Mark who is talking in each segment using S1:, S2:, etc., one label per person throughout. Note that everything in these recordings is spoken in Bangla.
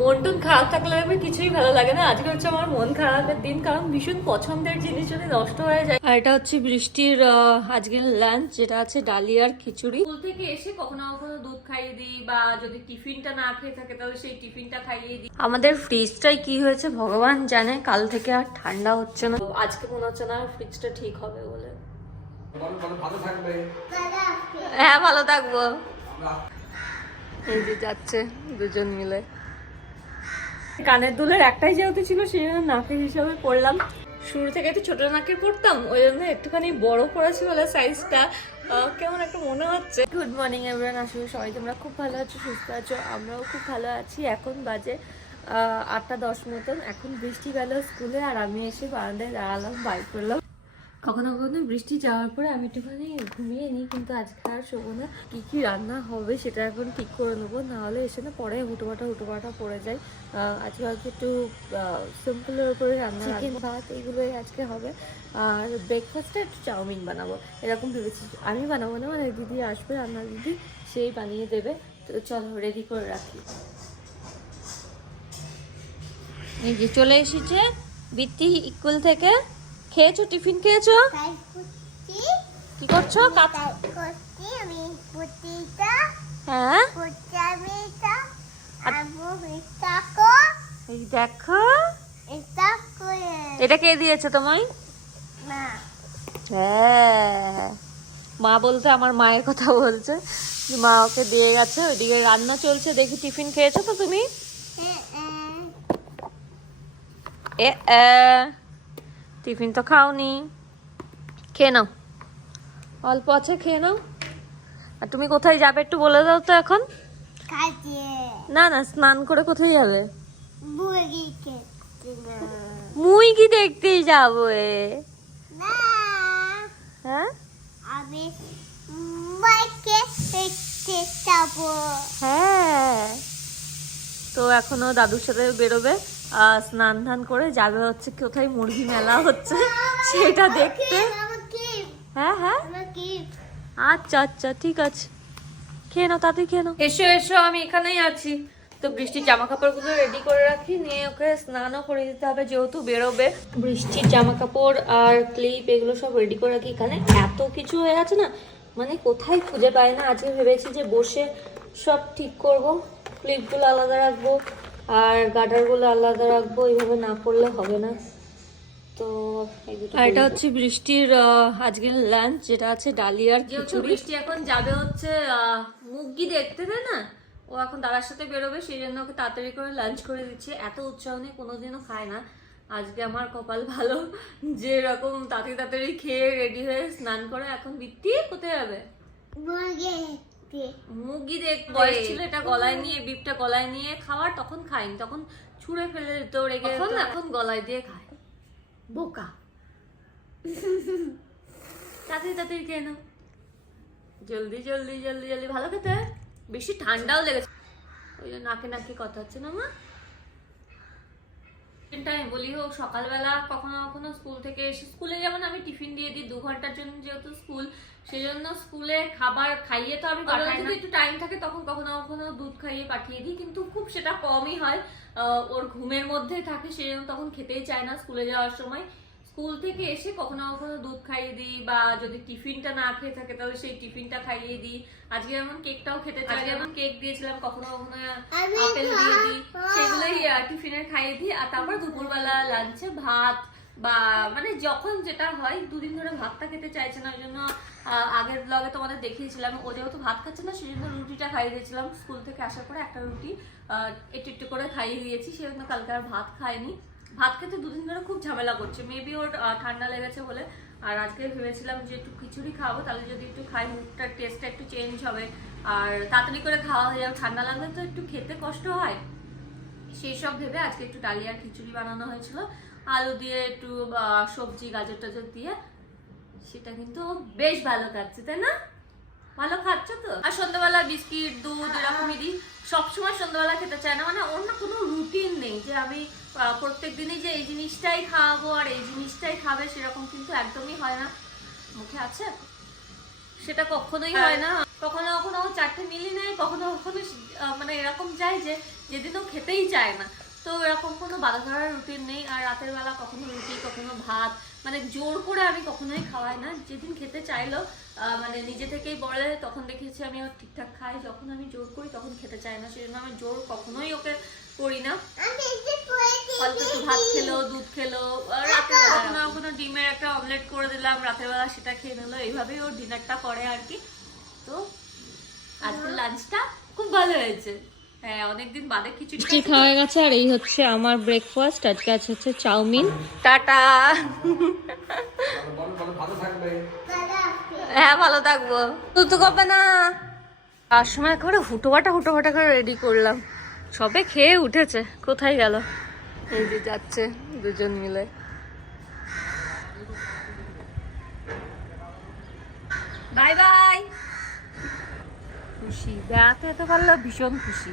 S1: মন টন খারাপ থাকলে আমার কিছুই ভালো লাগে না। আজকে হচ্ছে আমার মন খারাপের দিন কারণ ভীষণ পছন্দের জিনিস যদি নষ্ট হয়ে যায়। আর এটা হচ্ছে বৃষ্টির আজকের লাঞ্চ যেটা আছে ডালিয়ার খিচুড়ি। স্কুল থেকে এসে কখনো কখনো দুধ খাইয়ে দিই বা যদি টিফিনটা না খেয়ে থাকে তাহলে সেই টিফিনটা খাইয়ে দিই। আমাদের ফ্রিজটাই কি হয়েছে ভগবান জানে কাল থেকে আর ঠান্ডা হচ্ছে না। আজকে মনে হচ্ছে না ফ্রিজটা ঠিক হবে বলে। হ্যাঁ ভালো থাকব। এই যে যাচ্ছে দুজন মিলে। কানের দুলের একটাই যেহেতু ছিল, সেই জন্য নাকের হিসাবে পড়লাম। শুরু থেকে একটু ছোট নাকের পড়তাম, ওই জন্য একটুখানি বড় পড়াছি বলে সাইজটা কেমন একটা মনে হচ্ছে। গুড মর্নিং এভরিওয়ান আসলে সবাই তোমরা খুব ভালো আছো, সুস্থ আছো, আমরাও খুব ভালো আছি। এখন বাজে আটটা দশ মতন। এখন বৃষ্টি গেল স্কুলে, আর আমি এসে বারান্দায় দাঁড়ালাম বাইক করলাম কখনো কখনো বৃষ্টি যাওয়ার পরে আমি একটুখানি ঘুমিয়ে নিই কিন্তু আজকে আর শোবো না। কী কী রান্না হবে সেটা এখন ঠিক করে নেব। নাহলে এসে না পরে হুটোপাটা হুটোপাটা পড়ে যায়। আজকে হয়তো একটু সিম্পলের উপরে রান্না চিকেন ভাত এগুলোই আজকে হবে। আর ব্রেকফাস্টে একটু চাউমিন বানাবো। এরকম ভেবেছি। আমি বানাবো না মানে দিদি আসবে রান্নার দিদি সেই বানিয়ে দেবে। তো চলো রেডি করে রাখি। এই যে চলে এসেছে বৃত্তি স্কুল থেকে। খেয়েছো? টিফিন খেয়েছো? কি করছ? হ্যাঁ? এই দেখো।
S2: এটা
S1: কে দিয়েছে তোমায়?
S2: না
S1: হ্যাঁ। মা বলতে আমার মায়ের কথা বলছে যে মা ওকে দিয়ে গেছে ওইদিকে রান্না চলছে দেখি টিফিন খেয়েছো তো তুমি। এ এ, টিফিন তো খাওনি। খেয়ে নাও। অল্প আছে খেয়ে নাও। আর তুমি কোথায় যাবে একটু বলে দাও তো এখন। না না স্নান করে কোথায় যাবে?
S2: মুরগি খেতে না
S1: মুইগি দেখতেই যাব এ।
S2: না।
S1: হ্যাঁ?
S2: আমি দেখতে যাব।
S1: হ্যাঁ। তো এখনও দাদুর সাথে বেরোবে? স্নান ধান করে যাবে হচ্ছে কোথায়? মুরগি মেলা হচ্ছে। সেটা দেখতে। হ্যাঁ হ্যাঁ। আচ্ছা আচ্ছা ঠিক আছে। খেয়ে নাও তাতে খেয়ে নাও। এসো এসো, আমি এখানেই আছি। তো বৃষ্টির জামা কাপড়গুলো রেডি করে রাখি। নিয়ে ওকে স্নানও করে দিতে হবে, যেহেতু বেরোবে। বৃষ্টির জামা কাপড় আর ক্লিপ এগুলো সব রেডি করে রাখি। এখানে এত কিছু হয়ে আছে না মানে কোথায় খুঁজে পাই না। আজকে ভেবেছি যে বসে সব ঠিক করব ক্লিপগুলো আলাদা রাখব। আর গার্ডারগুলো আলাদা রাখব এইভাবে না করলে হবে না। তো আর এটা হচ্ছে বৃষ্টির আজকের লাঞ্চ যেটা আছে ডালিয়ার খিচুড়ি। বৃষ্টি এখন যাবে হচ্ছে মুগি দেখতে তাই না? ও এখন দাদার সাথে বেরোবে সেই জন্য ওকে তাড়াতাড়ি করে লাঞ্চ করে দিচ্ছে। এত উৎসাহ নিয়ে কোনোদিনও খায় না। আজকে আমার কপাল ভালো যে এরকম তাড়াতাড়ি তাড়াতাড়ি খেয়ে রেডি হয়ে স্নান করে এখন বৃত্তি কোথায় যাবে?
S2: দেখতে
S1: মুগি দেখ বয়স ছিল এটা গলায় নিয়ে বিপটা গলায় নিয়ে খাওয়ার তখন খাইনি তখন ছুঁড়ে ফেলে দিত রেগে এখন এখন গলায় দিয়ে খায়। বোকা। তাড়াতাড়ি তাড়াতাড়ি খেয়ে নাও জলদি জলদি জলদি জলদি ভালো খেতে বেশি ঠান্ডাও লেগেছে। ওই জন্য নাকে নাকে কথা হচ্ছে না মা? টিফিনটা আমি বলি হোক সকালবেলা কখনো কখনো স্কুল থেকে এসে স্কুলে যেমন আমি টিফিন দিয়ে দিই দু ঘণ্টার জন্য যেহেতু স্কুল সেই জন্য স্কুলে খাবার খাইয়ে তো আমি যদি একটু টাইম থাকে তখন কখনো কখনো দুধ খাইয়ে পাঠিয়ে দিই কিন্তু খুব সেটা কমই হয়। আহ, ওর ঘুমের মধ্যে থাকে সেই জন্য তখন খেতেই চায় না স্কুলে যাওয়ার সময়। স্কুল থেকে এসে কখনো কখনো দুধ খাইয়ে দিই বা যদি টিফিনটা না খেয়ে থাকে তাহলে সেই টিফিনটা খাইয়ে দিই। আজকে যেমন কেকটাও খেতে চাই। যেমন কেক দিয়েছিলাম কখনো কখনো আপেল দিয়ে দিই। সেগুলোই টিফিনের খাইয়ে দিই। আর তারপর দুপুরবেলা লাঞ্চে ভাত বা মানে যখন যেটা হয় দুদিন ধরে ভাতটা খেতে চাইছে না ওই জন্য আহ, আগের ব্লগে তোমাদের দেখিয়েছিলাম। ও যেহেতু ভাত খাচ্ছে না সেই জন্য রুটিটা খাইয়ে দিয়েছিলাম। স্কুল থেকে আসার পরে একটা রুটি আহ, একটু একটু করে খাইয়ে দিয়েছি। সে জন্য কালকে আর ভাত খায়নি ভাত খেতে দুদিন ধরে খুব ঝামেলা করছে। মেবি ওর ঠান্ডা লেগেছে বলে। আর আজকে ভেবেছিলাম যে একটু খিচুড়ি খাব, তাহলে যদি একটু খাই মুখটার টেস্টটা একটু চেঞ্জ হবে। আর তাড়াতাড়ি করে খাওয়া হয়ে যাবে, ঠান্ডা লাগলে তো একটু খেতে কষ্ট হয়। সেই সব ভেবে আজকে একটু ডালিয়ার খিচুড়ি বানানো হয়েছিল। আলু দিয়ে একটু সবজি গাজর টাজর দিয়ে। সেটা কিন্তু বেশ ভালো খাচ্ছে তাই না? ভালো খাচ্ছ তো? আর সন্ধ্যাবেলা বিস্কিট দুধ এরকমই দিই। সবসময় সন্ধ্যাবেলা খেতে চায় না। মানে অন্য কোনো রুটিন নেই যে আমি প্রত্যেক দিনই যে এই জিনিসটাই খাওয়াবো আর এই জিনিসটাই খাবে সেরকম কিন্তু একদমই হয় না। মুখে আছে? সেটা কখনোই হয়। না। কখনো কখনো চারটে মিলি নেয় কখনো কখনো মানে এরকম যায় যে যেদিন ও খেতেই চায় না। তো এরকম কোনো বাধা ধরার রুটিন নেই। আর রাতের বেলা কখনো রুটি কখনো ভাত মানে জোর করে আমি কখনোই খাওয়াই না। যেদিন খেতে চাইলো মানে নিজে থেকেই বলে, তখন দেখেছি আমি ও ঠিকঠাক খাই। যখন আমি জোর করি, তখন খেতে চাই না। সেজন্য আমি জোর কখনোই ওকে করি না। অল্প একটু ভাত খেলো, দুধ খেলো রাতের বেলা কখনো ডিমের একটা অমলেট করে দিলাম, রাতের বেলা সেটা খেয়ে নিলো। এইভাবেই ওর ডিনারটা করে আর কি। তো, আজকের লাঞ্চটা খুব ভালো হয়েছে। হ্যাঁ অনেকদিন বাদে খিচুড়ি
S3: খাওয়া হয়ে গেছে আর এই হচ্ছে আমার ব্রেকফাস্ট আজকে আছে হচ্ছে চাউমিন।
S1: টাটা। হ্যাঁ ভালো থাকব। তুই তো কবে না? তার সময় একেবারে হুটোবাটা হুটোবাটা করে রেডি করলাম। সবে খেয়ে উঠেছে কোথায় গেল? এই যে যাচ্ছে দুজন মিলে। Bye bye. খুশি। বেড়াতে যেতে পারলে ভীষণ খুশি।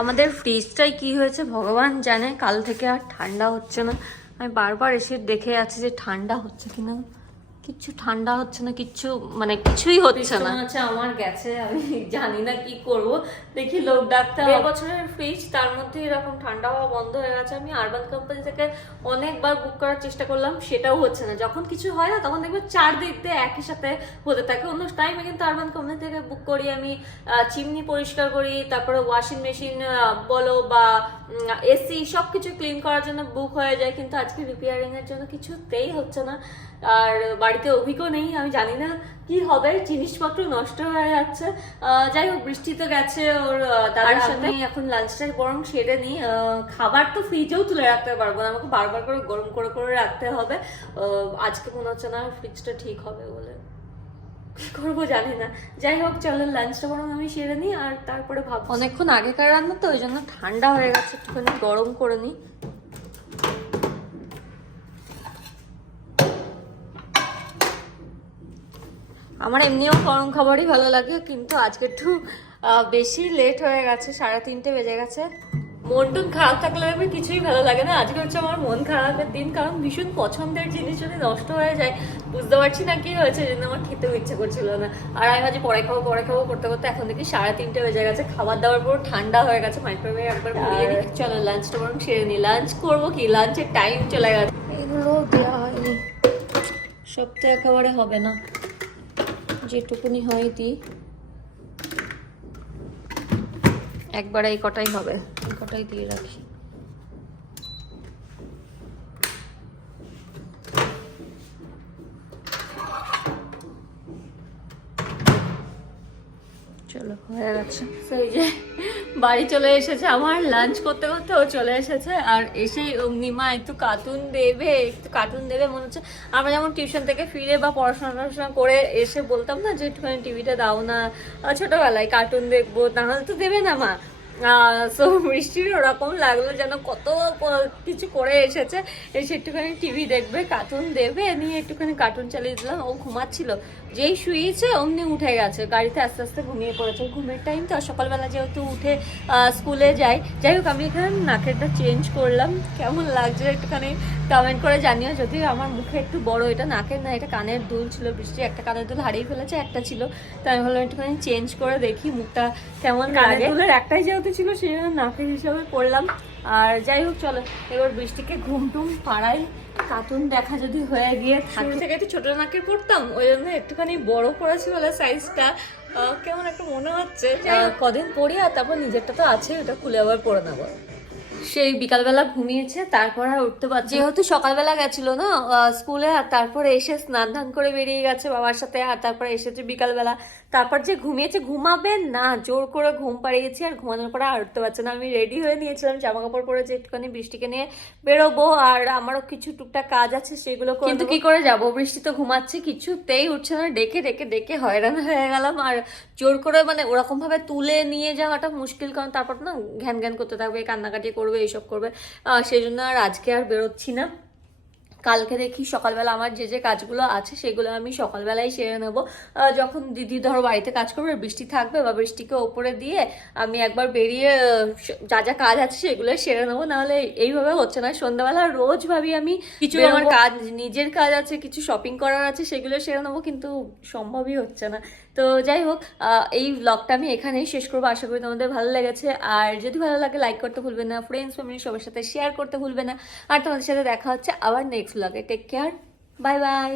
S1: আমাদের ফ্রিজটাই কি হয়েছে ভগবান জানে কাল থেকে আর ঠান্ডা হচ্ছে না। আমি বারবার এসে দেখে আছি যে ঠান্ডা হচ্ছে কিনা। কিচ্ছু ঠান্ডা হচ্ছে না কিচ্ছু মানে কিছুই হচ্ছে না। আছে আমার গেছে আমি জানি না কি করব। দেখি লোক ডাকতে হবে। বছরের ফ্রিজ তার মধ্যে এরকম ঠান্ডা হওয়া বন্ধ হয়ে গেছে। আমি আরবান কোম্পানি থেকে অনেকবার বুক করার চেষ্টা করলাম সেটাও হচ্ছে না। যখন কিছু হয় না তখন দেখব চার দিক দিয়ে একই সাথে হতে থাকে। অন্য টাইমে কিন্তু আরবান কোম্পানি থেকে বুক করি আমি চিমনি পরিষ্কার করি তারপরে ওয়াশিং মেশিন বলো বা এসি সব কিছু ক্লিন করার জন্য বুক হয়ে যায়। কিন্তু আজকে রিপেয়ারিং এর জন্য কিছুতেই হচ্ছে না। আর বাড়িতে অভিজ্ঞ নেই আমি জানি না কি হবে। জিনিসপত্র নষ্ট হয়ে যাচ্ছে। যাই হোক বৃষ্টি তো গেছে ওর দাদার সাথে এখন বরং সেরে নিই খাবার তো ফ্রিজেও তুলে রাখতে পারব না। আমাকে বারবার করে গরম করে করে রাখতে হবে। আজকে মনে হচ্ছে না ফ্রিজটা ঠিক হবে বলে। কি করব জানি না। যাই হোক চলো লাঞ্চটা বরং আমি সেরে নিই আর তারপরে ভাব অনেকক্ষণ আগেকার রান্না তো ওই জন্য ঠান্ডা হয়ে গেছে একটুখানি গরম করে নিই। আমার এমনিও গরম খাবারই ভালো লাগে কিন্তু আজকে একটু বেশি লেট হয়ে গেছে সাড়ে তিনটে বেজে গেছে। মন টন খারাপ থাকলে আমি কিছুই ভালো লাগে না। আজকে হচ্ছে আমার মন খারাপের দিন কারণ ভীষণ পছন্দের জিনিস যদি নষ্ট হয়ে যায় বুঝতে পারছি না কি হয়েছে জন্য আমার খেতেও ইচ্ছে করছিল না। আর আমি ভাবছি পরে খাব পরে খাব করতে করতে এখন দেখি সাড়ে তিনটে বেজে গেছে খাবার দাবার পুরো ঠান্ডা হয়ে গেছে মাইক্রোওয়েভে একবার ঘুরিয়ে চলো লাঞ্চটা বরং সেরে নিই। লাঞ্চ করব কি? লাঞ্চের টাইম চলে গেছে। এগুলো দেওয়া হয়নি। সব তো একেবারে হবে না। যেটুকুনি হয় দিই। একবারে এই কটাই হবে এই কটাই দিয়ে রাখি। চলো, হয়ে গেছে। সেই যে বাড়ি চলে এসেছে আমার লাঞ্চ করতে করতে ও চলে এসেছে, আর এসেই অমনি মা একটু কার্টুন দেবে, একটু কার্টুন দেবে, মনে হচ্ছে আমরা যেমন টিউশন থেকে ফিরে বা পড়াশোনা টড়াশোনা করে এসে বলতাম না যে একটুখানি টিভিটা দাও না ছোটবেলায় কার্টুন দেখব, তাহলে তো দেবে না মা। সো বৃষ্টির ওরকম লাগল যেন কত কিছু করে এসেছে। এসে একটুখানি টিভি দেখবে কার্টুন দেবে নিয়ে একটুখানি কার্টুন চালিয়ে দিলাম ও ঘুমাচ্ছিল। যেই শুয়েছে অমনি উঠে গেছে। গাড়িতে আস্তে আস্তে ঘুমিয়ে পড়েছে। ঘুমের টাইম তো সকালবেলা যেহেতু উঠে স্কুলে যাই। যাই হোক আমি এখানে নাকেরটা চেঞ্জ করলাম। কেমন লাগছে একটুখানি কমেন্ট করে জানিও। যদি আমার মুখে একটু বড় এটা নাকের না এটা কানের দুল ছিল বৃষ্টি। একটা কানের দুল হারিয়ে ফেলেছে একটা ছিল। তাই আমি ভাবলাম একটুখানি চেঞ্জ করে দেখি মুখটা কেমন কানের দুলের একটাই যেহেতু ছিল সেই জন্য নাকের হিসাবে পড়লাম। আর যাই হোক চলো এবার বৃষ্টিকে ঘুম টুম পাড়াই কার্টুন দেখা যদি হয়ে গিয়ে শুরু থেকে একটু ছোট নাকের পড়তাম ওই জন্য একটুখানি বড় করেছি বলে সাইজটা কেমন একটা মনে হচ্ছে। কদিন পড়ি আর তারপর নিজেরটা তো আছে ওটা খুলে আবার পরে নেব। সেই বিকালবেলা ঘুমিয়েছে তারপর আর উঠতে পারছে যেহেতু সকালবেলা গেছিল না স্কুলে আর তারপরে এসে স্নান ধান করে বেরিয়ে গেছে বাবার সাথে আর তারপরে এসেছে বিকালবেলা। তারপর যে ঘুমিয়েছে ঘুমাবে না জোর করে ঘুম পাড়িয়েছি আর ঘুমানোর পরে আর উঠতে পারছে না। আমি রেডি হয়ে নিয়েছিলাম জামা কাপড় পরে যে একটুখানি বৃষ্টিকে নিয়ে বেরোবো আর আমারও কিছু টুকটাক কাজ আছে সেগুলো কিন্তু কি করে যাব? বৃষ্টি তো ঘুমাচ্ছে কিছুতেই উঠছে না। ডেকে ডেকে ডেকে হয়রান হয়ে গেলাম আর জোর করে মানে ওরকম ভাবে তুলে নিয়ে যাওয়াটা মুশকিল কারণ তারপর না ঘ্যান ঘ্যান করতে থাকবে কান্নাকাটি করবে এইসব করবে। সেই জন্য আর আজকে আর বেরোচ্ছি না। কালকে দেখি সকালবেলা আমার যে যে কাজগুলো আছে সেগুলো আমি সকালবেলায় সেরে নেব। যখন দিদি ধরো বাড়িতে কাজ করবে বৃষ্টি থাকবে বা বৃষ্টিকে ওপরে দিয়ে আমি একবার বেরিয়ে যা যা কাজ আছে সেগুলো সেরে নেব। নাহলে এইভাবে হচ্ছে না। সন্ধ্যাবেলা রোজ ভাবি আমি কিছু আমার কাজ নিজের কাজ আছে কিছু শপিং করার আছে সেগুলো সেরে নেব কিন্তু সম্ভবই হচ্ছে না। তো যাই হোক এই ব্লগটা আমি এখানেই শেষ করব। আশা করি তোমাদের ভালো লেগেছে। আর যদি ভালো লাগে লাইক করতে ভুলবে না। ফ্রেন্ডস ফ্যামিলি সবার সাথে শেয়ার করতে ভুলবে না। আর তোমাদের সাথে দেখা হচ্ছে আবার নেক্সট ব্লগে টেক কেয়ার বাই বাই